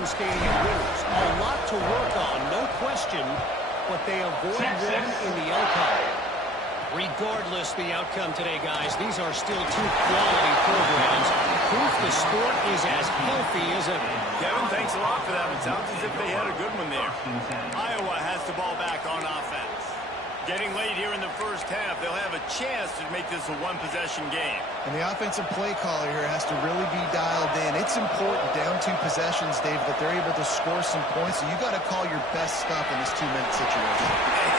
Clemson Stadium winners. A lot to work on, no question, but they avoid one in the outcome. Regardless the outcome today, guys, these are still two quality programs. Proof the sport is as healthy as ever. Kevin, thanks a lot for that. It sounds as if they had a good one there. Iowa has the ball back on offense. Getting late here in the first half, they'll have a chance to make this a one-possession game. And the offensive play caller here has to really be dialed in. It's important down 2 possessions, Dave, that they're able to score some points. So you got to call your best stuff in this 2-minute situation.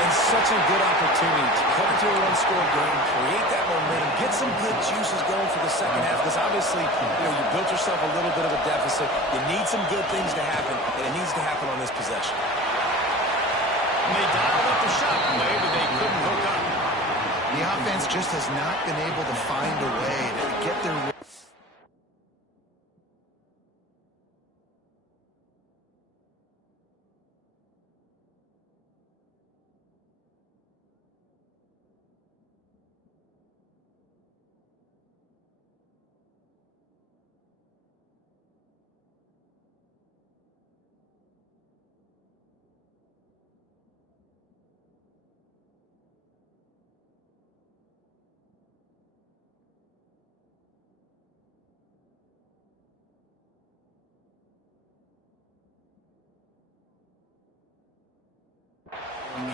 And such a good opportunity to cut into a one-score game, create that momentum, get some good juices going for the second half. Because obviously, you built yourself a little bit of a deficit. You need some good things to happen, and it needs to happen on this possession. And they dialed up the shot play, but they couldn't hook up. The offense just has not been able to find a way to get their...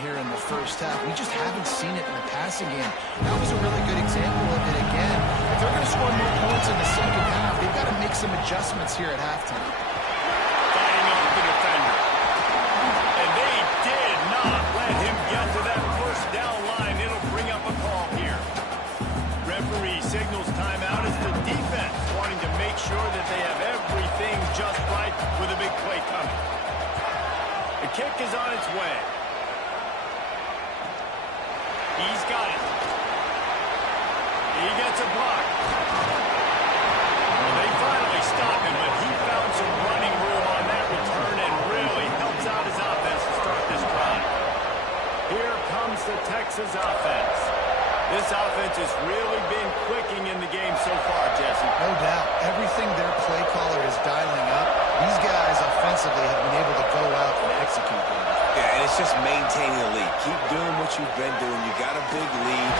here in the first half. We just haven't seen it in the passing game. That was a really good example of it again. If they're going to score more points in the second half, they've got to make some adjustments here at halftime. Fighting off the defender. And they did not let him get to that first down line. It'll bring up a call here. Referee signals timeout as the defense wanting to make sure that they have everything just right with a big play coming. The kick is on its way. He's got it. He gets a block. Well, they finally stop him, but he found some running room on that return and really helps out his offense to start this drive. Here comes the Texas offense. This offense has really been clicking in the game so far, Jesse. No doubt. Everything their play caller is dialing up, these guys offensively have been able to go out and execute them. Yeah, and it's just maintaining the lead. Keep doing what you've been doing. You got a big lead.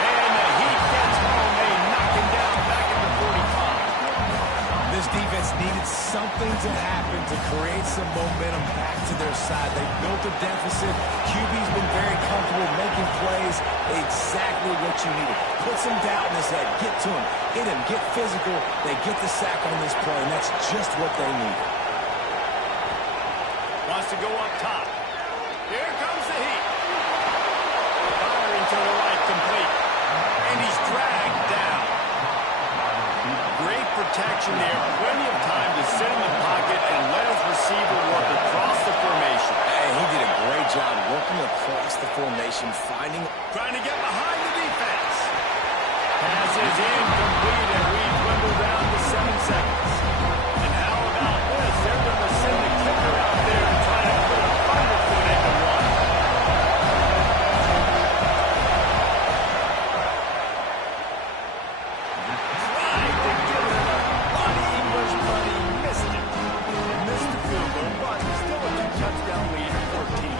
And the Heat gets home. They knock him down back at the 45. This defense needed something to happen to create some momentum back to their side. They built a deficit. QB's been very comfortable making plays. Exactly what you needed. Put some doubt in his head. Get to him. Hit him. Get physical. They get the sack on this play, and that's just what they needed. Wants to go up top. Here comes the Heat. Firing to the right, complete. And he's dragged down. Great protection there. Plenty of time to sit in the pocket and let his receiver work across the formation. Hey, he did a great job working across the formation, trying to get behind the defense. Pass is incomplete, and we dwindle down to 7 seconds. And how about this? They're going to send the kicker out there and try to put a underfoot into one. Tried to give it a body English, but he missed it. Missed the field goal, but still a 2-touchdown lead at 14.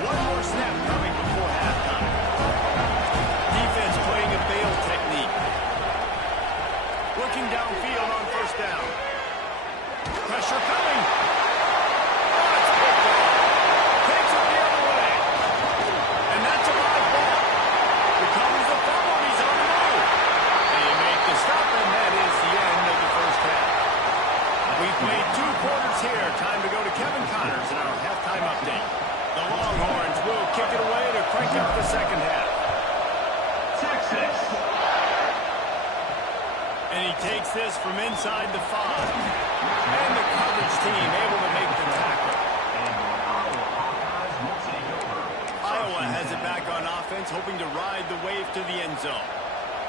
One more snap coming before halftime. Defense playing a bail technique. Looking downfield on first down. Pressure coming. Oh, it's picked off. Takes it the other way. And that's a live ball. Recovers the fumble, and he's on the move. They make the stop, and that is the end of the first half. We've played 2 quarters here. Time to go to Kevin Connors in our halftime update. The Longhorns will kick it away to crank up the second half. Texas. And he takes this from inside the 5. And the coverage team able to make the tackle. Iowa has it back on offense, hoping to ride the wave to the end zone.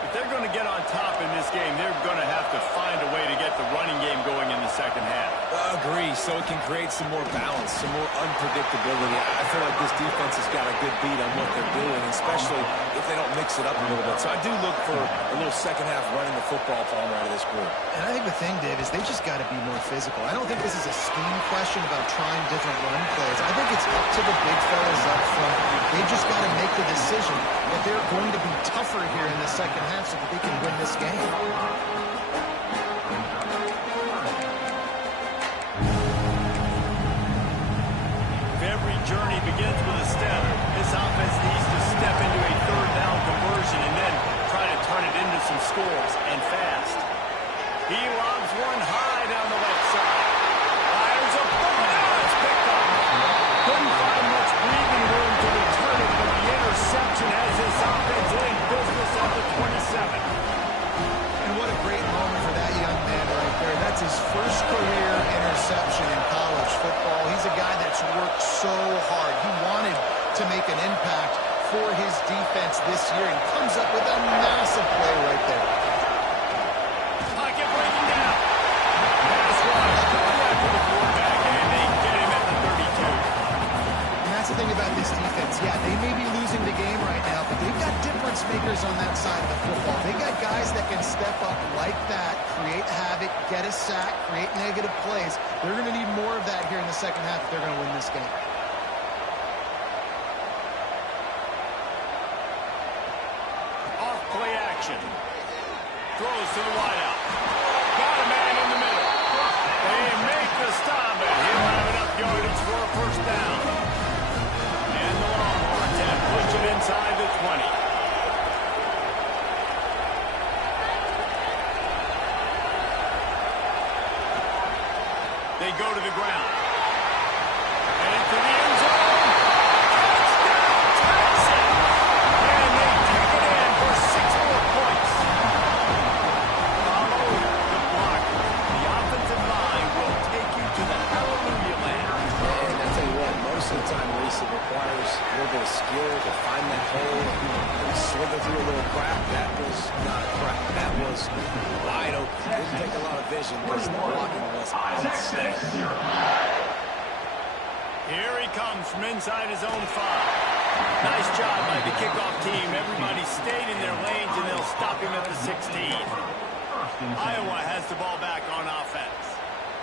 If they're going to get on top in this game, they're going to have to find a way to get the running game going in the second half. agree, so it can create some more balance, some more unpredictability. I feel like this defense has got a good beat on what they're doing, especially if they don't mix it up a little bit. So I do look for a little second half running the football from out of this group. And I think the thing, Dave, is they just got to be more physical. I don't think this is a scheme question about trying different run plays. I think it's up to the big fellas up front. They just got to make the decision that they're going to be tougher here in the second half so that they can win this game. Every journey begins with a step. This offense needs to step into a third down conversion and then try to turn it into some scores, and fast. He lobs one high down the left side. Fires a ball. It's picked up. Couldn't find much breathing room to return it, but the interception has this offense in business at the 27. And what a great moment for that young man right there. That's his first career interception in college football. He's a guy that's worked so hard. He wanted to make an impact for his defense this year and comes up with a massive play right there. Pocket breaking down. Pass rush. Going after the quarterback, and they get him at the 32. And that's the thing about this defense. Yeah, they may be losing the game right now, but they've got difference makers on that side of the football. They got guys that can step up like that, create havoc, get a sack, create negative plays. They're going to need more of that here in the second half if they're going to win this game. Off play action. Throws to the wideout. Got a man in the middle. They make the stop, and he'll have enough yardage for a first down. And the Longhorns have pushed it inside the 20. They go to the ground. And into the end zone. Touchdown, Tyson. And they take it in for 6 more points. Follow the block. The offensive line will take you to the hallelujah land. And I tell you what, most of the time, Reese, it requires a little bit of skill to find that hole and slither through a little crack. That was not a crack. That was wide open. Didn't take a lot of vision because the blocking was outstanding. Here he comes from inside his own 5. Nice job by the kickoff team. Everybody stayed in their lanes, and they'll stop him at the 16. Iowa has the ball back on offense.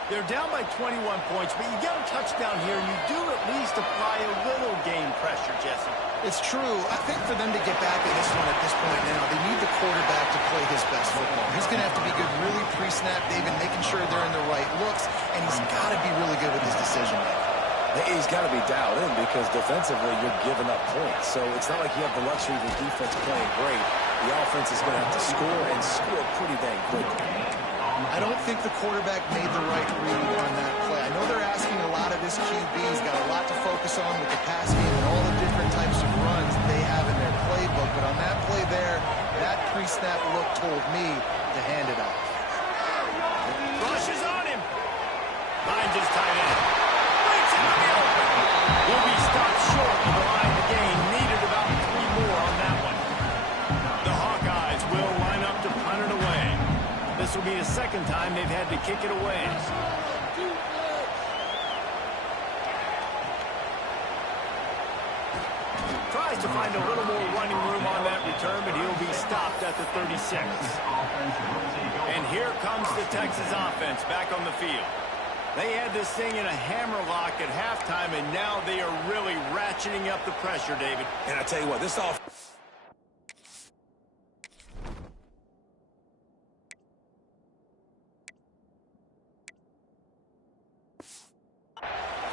They're down by 21 points, but you get a touchdown here, and you do at least apply a little game pressure, Jesse. It's true. I think for them to get back in this one at this point now, they need the quarterback to play his best football. He's going to have to be good really pre-snap, David, making sure they're in the right looks, and he's got to be really good with his decision-making. He's got to be dialed in because defensively you're giving up points. So it's not like you have the luxury of the defense playing great. The offense is going to have to score and score pretty dang quickly. I don't think the quarterback made the right read on that play. I know they're asking a lot of this QB. He's got a lot to focus on with the pass game and all the different types of runs they have in their playbook. But on that play there, that pre-snap look told me to hand it off. Rushes on him. Finds his tight end. Breaks it in the open. Will be stopped short of the line to gain. Needed about 3 more on that one. The Hawkeyes will line up to punt it away. This will be the second time they've had to kick it away. Tries to find a little more running room on that return, but he'll be stopped at the 36. And here comes the Texas offense back on the field. They had this thing in a hammerlock at halftime, and now they are really ratcheting up the pressure, David. And I tell you what, this offense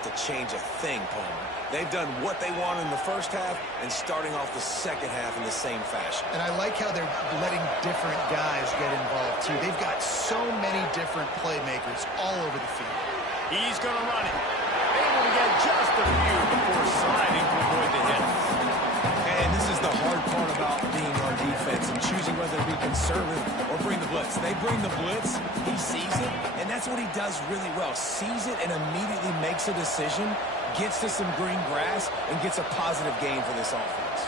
to change a thing, Palmer. They've done what they wanted in the first half and starting off the second half in the same fashion. And I like how they're letting different guys get involved, too. They've got so many different playmakers all over the field. He's going to run it. Able to get just a few before sliding to avoid the hit. And this is the hard part about being on defense and choosing whether to be conservative or bring the blitz. They bring the blitz, he sees it, and that's what he does really well. Sees it and immediately makes a decision, gets to some green grass, and gets a positive gain for this offense.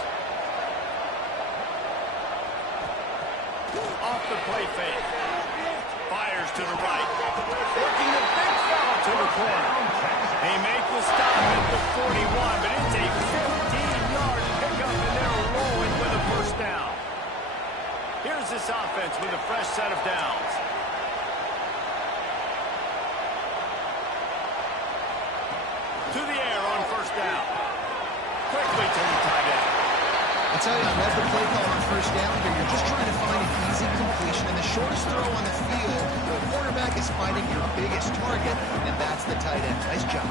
Off the play fake. Fires to the right. Working the big foul to the corner. They make the stop at the 41, but it's a 15-yard pickup, and they're rolling with a first down. Here's this offense with a fresh set of downs. To the air on first down. Quickly to the tight end. I tell you, I love the play call on first down here. You're just trying to find an easy completion, and the shortest throw on the field, the quarterback is finding your biggest target, and that's the tight end. Nice job.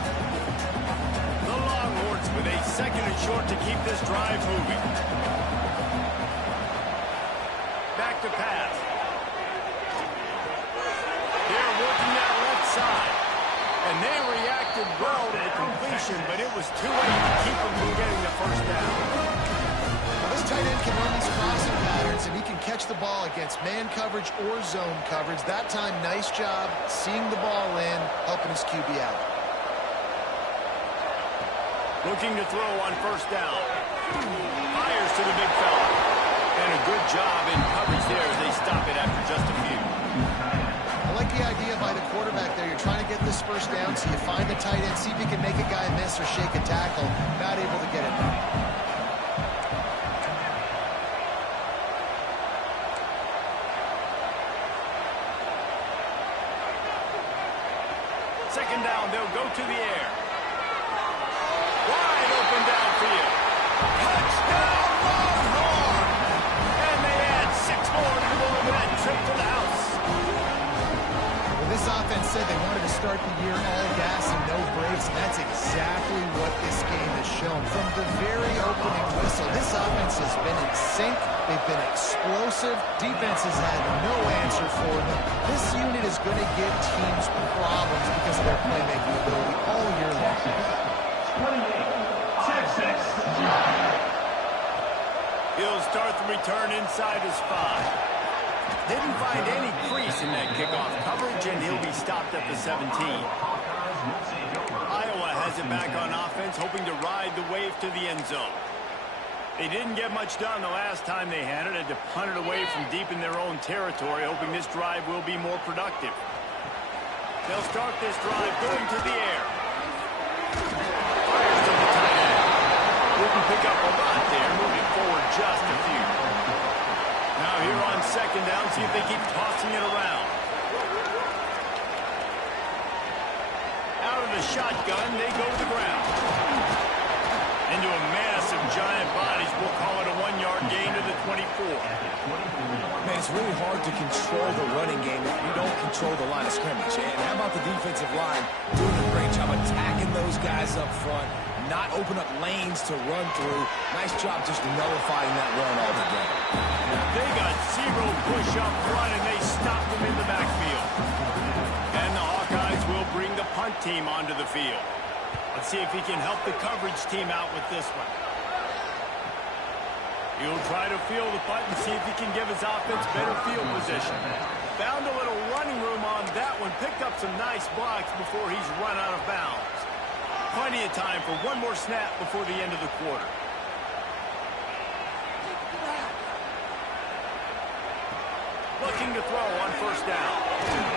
The Longhorns with a second and short to keep this drive moving. Back to pass. They're working that left side. And they reacted well to the completion, but it was too late to keep them from getting the first down. This tight end can run these crossing patterns, and he can catch the ball against man coverage or zone coverage. That time, nice job seeing the ball in, helping his QB out. Looking to throw on first down. Fires to the big fella. And a good job in coverage there as they stop it after just a few. I like the idea by the quarterback there. You're trying to get this first down, so you find the tight end, see if you can make a guy miss or shake a tackle. Not able to get it done. Second down, they'll go to the air. Wide open downfield. Touchdown, Longhorn! And they add 6 more to go over that trip to the house. Well, this offense said they wanted to start the year all gas and no brakes, and that's exactly what this game has shown. From the very opening whistle, this offense has been in sync. They've been explosive. Defense has had no answer for them. This unit is going to give teams problems because of their playmaking ability all year long. 28, 6-6. He'll start the return inside his 5. Didn't find any crease in that kickoff coverage, and he'll be stopped at the 17. Iowa has it back on offense, hoping to ride the wave to the end zone. They didn't get much done the last time they had it. Had to punt it away from deep in their own territory, hoping this drive will be more productive. They'll start this drive going to the air. Fires to the tight end. Didn't pick up a lot there, moving forward just a few. Now here on second down, see if they keep tossing it around. Out of the shotgun, they go to the ground. Into a mass of giant bodies, we'll call it a 1-yard gain to the 24. Man, it's really hard to control the running game if you don't control the line of scrimmage. And how about the defensive line doing a great job attacking those guys up front, not open up lanes to run through. Nice job just nullifying that run altogether. They got 0 push up front, and they stopped them in the backfield. And the Hawkeyes will bring the punt team onto the field. Let's see if he can help the coverage team out with this one. He'll try to field the punt and see if he can give his offense better field position. Found a little running room on that one. Picked up some nice blocks before he's run out of bounds. Plenty of time for one more snap before the end of the quarter. Looking to throw on first down.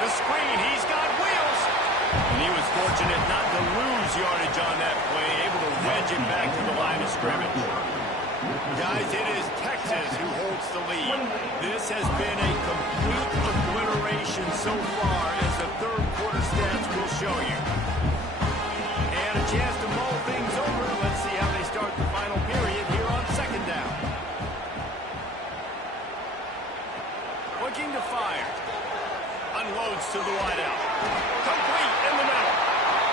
The screen, he's got wheels. And he was fortunate not to lose yardage on that play, able to wedge it back to the line of scrimmage. Guys, it is Texas who holds the lead. This has been a complete obliteration so far, as the third quarter stats will show you. And a chance to mull things over. Let's see how they start the final period here on second down. Looking to fire. Unloads to the wideout. Complete in the middle.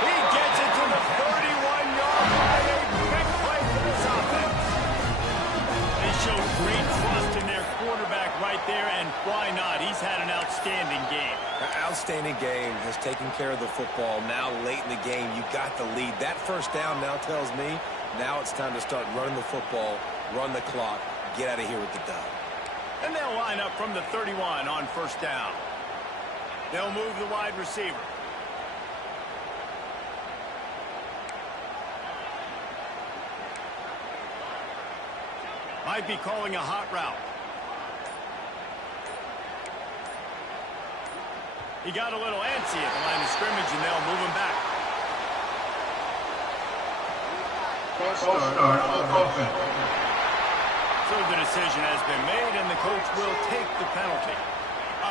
He gets it to the 31-yard line. A big play for this offense. They show great trust in their quarterback right there, and why not? He's had an outstanding game. An outstanding game, has taken care of the football. Now late in the game, you got the lead. That first down now tells me now it's time to start running the football, run the clock, get out of here with the dub. And they'll line up from the 31 on first down. They'll move the wide receiver. Might be calling a hot route. He got a little antsy at the line of scrimmage, and they'll move him back. False start on offense. So the decision has been made, and the coach will take the penalty.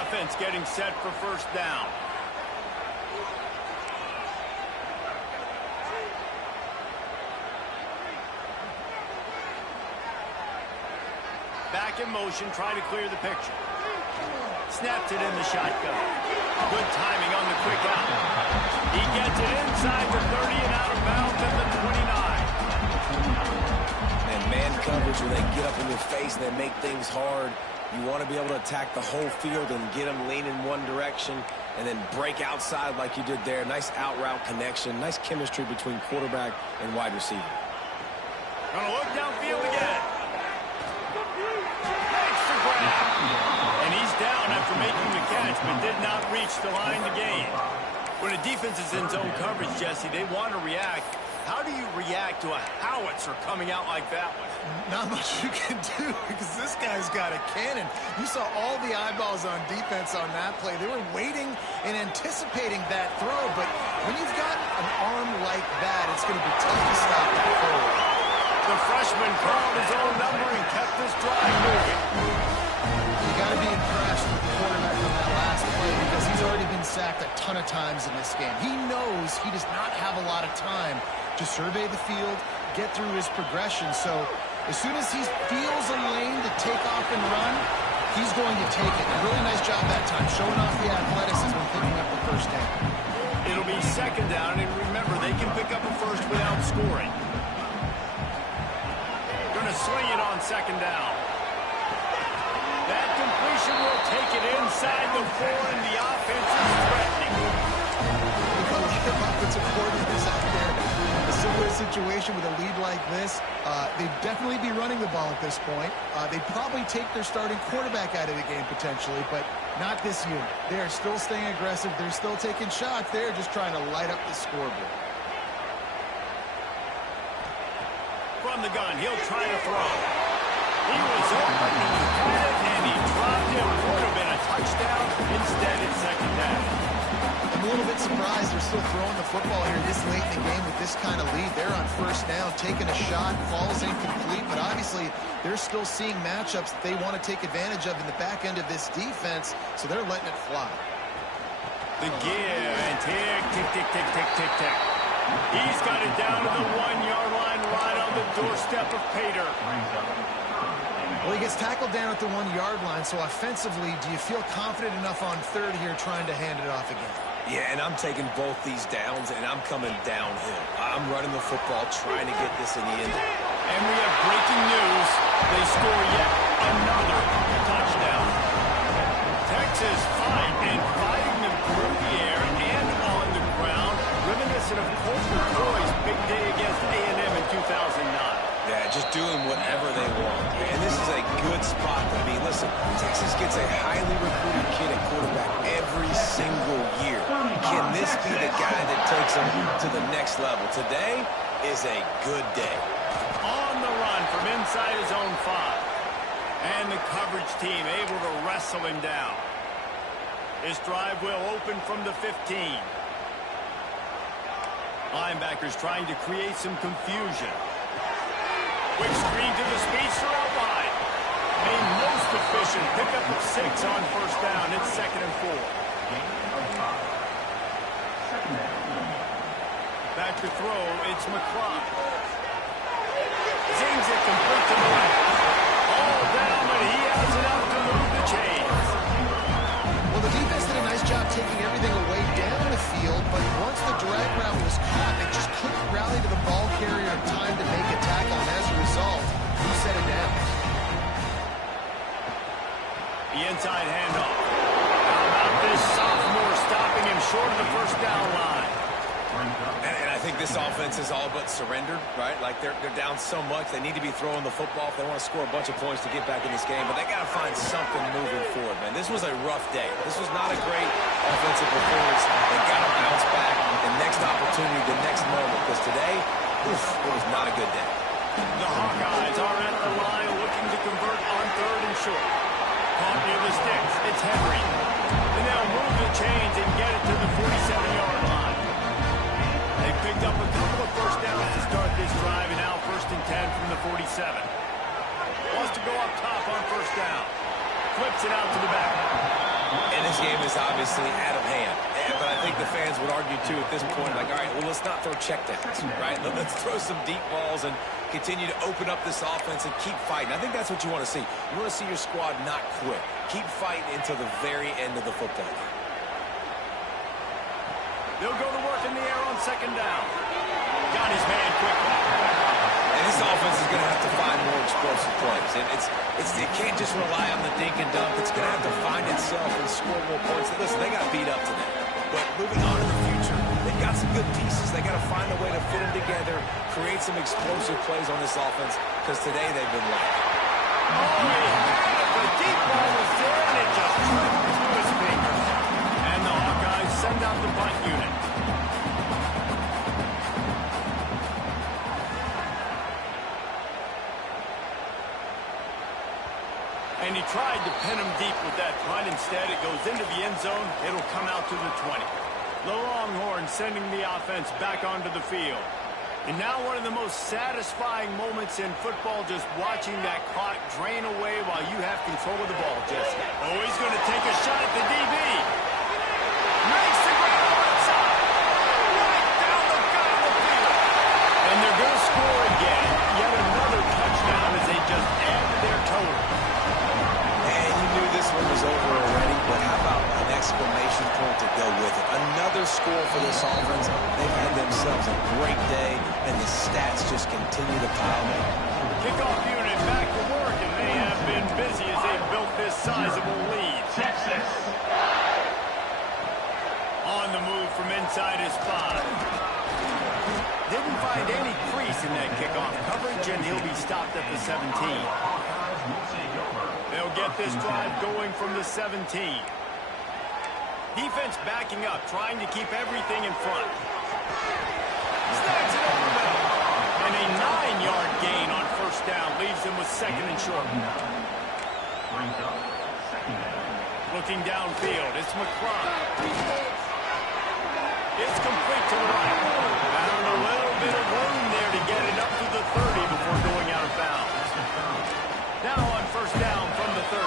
Offense getting set for first down. Back in motion, trying to clear the picture. Snapped it in the shotgun. Good timing on the quick out. He gets it inside the 30 and out of bounds at the 29. And man coverage, where they get up in your face and they make things hard. You want to be able to attack the whole field and get them lean in one direction and then break outside like you did there. Nice out route connection. Nice chemistry between quarterback and wide receiver. Gonna look downfield again. Makes the grab. And he's down after making the catch, but did not reach the line to gain. When a defense is in zone coverage, Jesse, they want to react. How do you react to a howitzer coming out like that one? Not much you can do because this guy's got a cannon. You saw all the eyeballs on defense on that play. They were waiting and anticipating that throw, but when you've got an arm like that, it's going to be tough to stop that forward. The freshman called his own number and kept this drive moving. You got to be impressed with the quarterback on that last play because he's already been sacked a ton of times in this game. He knows he does not have a lot of time to survey the field, get through his progression. So as soon as he feels a lane to take off and run, he's going to take it. A really nice job that time, showing off the athleticism and picking up the first down. It'll be second down, and remember, they can pick up a first without scoring. Gonna swing it on second down. That completion will take it inside the 4, and the offense is threatening. Look how the offensive coordinators out there. A similar situation with a lead like this, they'd definitely be running the ball at this point. They'd probably take their starting quarterback out of the game potentially, but not this unit. They are still staying aggressive. They're still taking shots. They're just trying to light up the scoreboard. From the gun, he'll try to throw. He was open, he had it, and he dropped it. Would have been a touchdown. Instead, it's second down. I'm a little bit surprised they're still throwing the football here this late in the game with this kind of lead. They're on first down, taking a shot, falls incomplete, but obviously they're still seeing matchups that they want to take advantage of in the back end of this defense, so they're letting it fly. The give, and tick, tick, tick, tick, tick, tick, tick. He's got it down to the 1-yard line right on the doorstep of Pater. Well, he gets tackled down at the 1-yard line, so offensively, do you feel confident enough on third here trying to hand it off again? Yeah, and I'm taking both these downs, and I'm coming downhill. I'm running the football, trying to get this in the end. And we have breaking news. They score yet another touchdown. Texas fighting them through the air and on the ground. Reminiscent of Colt McCoy's big day against A&M in 2009. Yeah, just doing whatever they want. And this is a good spot to be. Listen, Texas gets a highly recruited kid at quarterback every single year. Can this be the guy that takes them to the next level? Today is a good day. On the run from inside his own 5. And the coverage team able to wrestle him down. His drive will open from the 15. Linebackers trying to create some confusion. Quick screen to the speedster out wide. A most efficient pickup of 6 on first down. It's second and 4. Back to throw, it's McCloud. Zings it complete to the left. All down, but he has enough to move the chains. Well, the defense did a nice job taking everything away down the field, but once the drag route was caught, they just couldn't rally to the ball carrier in time to make a tackle, and as a result, who set it down? The inside handoff. How about this sophomore stopping him short of the first down line? And I think this offense is all but surrendered, right? Like they're down so much, they need to be throwing the football if they want to score a bunch of points to get back in this game. But they got to find something moving forward, man. This was a rough day. This was not a great offensive performance. They got to bounce back. The next opportunity, the next moment. Because today, it was not a good day. The Hawkeyes are at the line looking to convert on third and short. Caught near the sticks. It's Henry. And they'll move the chains and get it to the 47-yard line. They picked up a couple of first downs to start this drive, and now 1st and 10 from the 47. Wants to go up top on first down. Flips it out to the back. And this game is obviously out of hand. But I think the fans would argue, too, at this point, like, all right, well, let's not throw checkdowns, right? Let's throw some deep balls and continue to open up this offense and keep fighting. I think that's what you want to see. You want to see your squad not quit. Keep fighting until the very end of the football game. They'll go to work in the air on 2nd down. Got his man quickly. And this offense is going to have to find more explosive plays. And it can't just rely on the dink and dunk. It's going to have to find itself and score more points. Listen, they got beat up today. But moving on to the future, they've got some good pieces. They got to find a way to fit them together, create some explosive plays on this offense, because today they've been lacking. Oh, he had it. The deep ball was there, and it just tripped through his fingers. And the Hawkeyes send out the punt unit. And he tried to pin him deep with that punt. Instead, it goes into the end zone. It'll come out to the 20. The Longhorns sending the offense back onto the field. And now one of the most satisfying moments in football, just watching that clock drain away while you have control of the ball, Jesse. Oh, he's going to take a shot at the DB. Makes the grab outside. Right down the gut of the field. And they're going to score again. Yet another touchdown as they just add to their total. And you knew this one was over already, but how about an exclamation point to go with it? Another score for this offense. They've had themselves a great day, and the stats just continue to pile up. Kickoff unit back to work, and they have been busy as they've built this sizable lead. On the move from inside his 5. Didn't find any crease in that kickoff coverage, and he'll be stopped at the 17. They'll get this drive going from the 17. Defense backing up, trying to keep everything in front. Snags it over the middle. And a 9-yard gain on first down leaves them with 2nd and short. Looking downfield, it's McCron. It's complete to the right. Found a little bit of room there to get it up to the 30 before going out of bounds. Now on first down from the 30.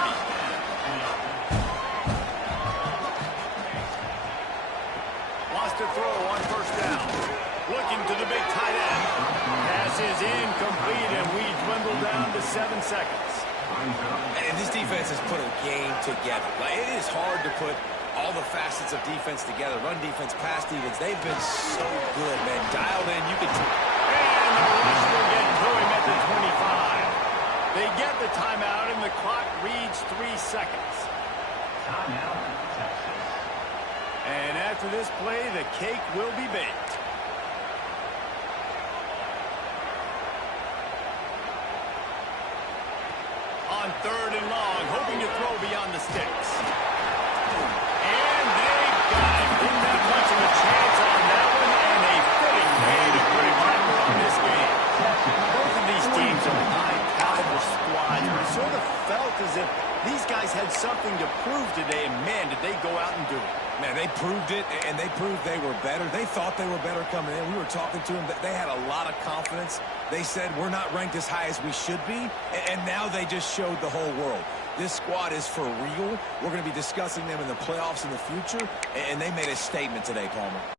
Wants to throw on first down. Looking to the big tight end. Pass is incomplete, and we dwindle down to 7 seconds. And this defense has put a game together. Like, it is hard to put all the facets of defense together. Run defense, pass defense. They've been so good, man. Dialed in. You can. And the rush will get to him at the 25. They get the timeout, and the clock reads 3 seconds. And after this play, the cake will be baked. On 3rd and long, hoping to throw beyond the sticks. And they got it. Didn't have much of a chance on that one, and a fitting way to put a marker on this game. Both of these teams are high-caliber squads, but it sort of felt as if these guys had something to prove today, and man, did they go out and do it. Man, they proved it, and they proved they were better. They thought they were better coming in. We were talking to them. They had a lot of confidence. They said, we're not ranked as high as we should be, and now they just showed the whole world. This squad is for real. We're going to be discussing them in the playoffs in the future, and they made a statement today, Palmer.